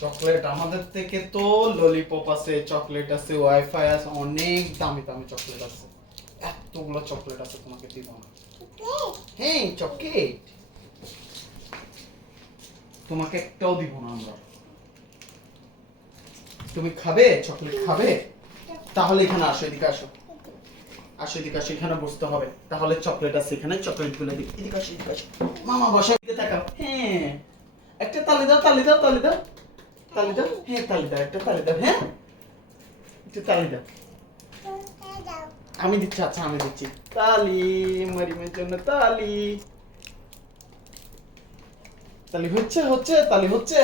Chocolate আমাদের থেকে তো ললিপপ আছে, চকলেট আছে, ওয়াইফাই আছে, অনেক দামি দামি চকলেট আছে। এতগুলো চকলেট আছে, তোমাকে দিব না। হ্যাঁ চকলেট, তোমাকে একটাও দিব না আমরা। তুমি খাবে চকলেট খাবে? তাহলে এখানে আসো, এদিকে আসো, আসো এদিকে আসো, এখানে বসতে হবে। তাহলে চকলেট আছে এখানে, চকলেট গুলো এদিকে আসো, এদিকে আসো। মামা বসা, এদিকে তাকাও। হ্যাঁ একটা তালি দাও, তালি দাও, তালি দাও, তালি দাও। হ্যাঁ তালি দাও, একটা তালি দাও। হ্যাঁ একটু তালি দাও। আমি দিচ্ছি, আচ্ছা আমি দিচ্ছি তালি। মারিমের জন্য তালি। তালি হচ্ছে, হচ্ছে তালি হচ্ছে।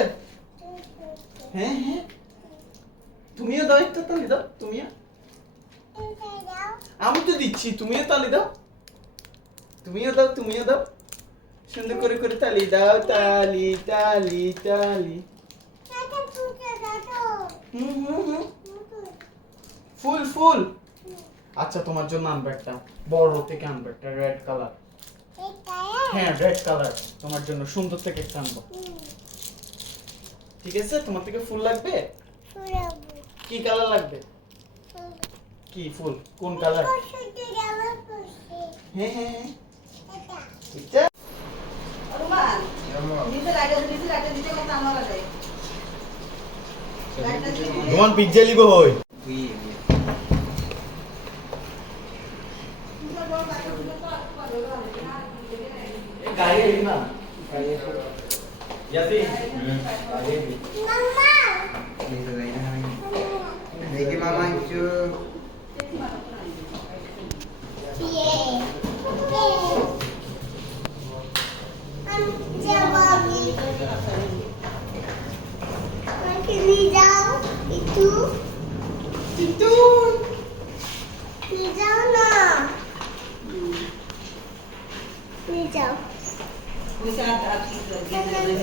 হ্যাঁ হ্যাঁ, তুমিও দাও একটা তালি দাও, তুমিও। আমি তো দিচ্ছি, তুমিও তালি দাও, তুমিও দাও, তুমিও দাও। সুন্দর করে করে তালি দাও, তালি তালি তালি। হুম হুম হুম, ফুল ফুল। আচ্ছা তোমার জন্য আনবো একটা, বড় থেকে আনবো একটা রেড কালার। হ্যাঁ রেড কালার তোমার জন্য সুন্দর থেকে একটা আনবো। ঠিক আছে, তোমার থেকে ফুল লাগবে? কি কালার লাগবে? কি ফুল, কোন কালার? হ্যাঁ হ্যাঁ হ্যাঁ, এটা রোমান পিজ্জা লিবো হই। গাড়ি এলি না, ইয়াসিন গাড়ি এলি। মামা এই তো গাড়ি না, দেখি মামা একটু Bisa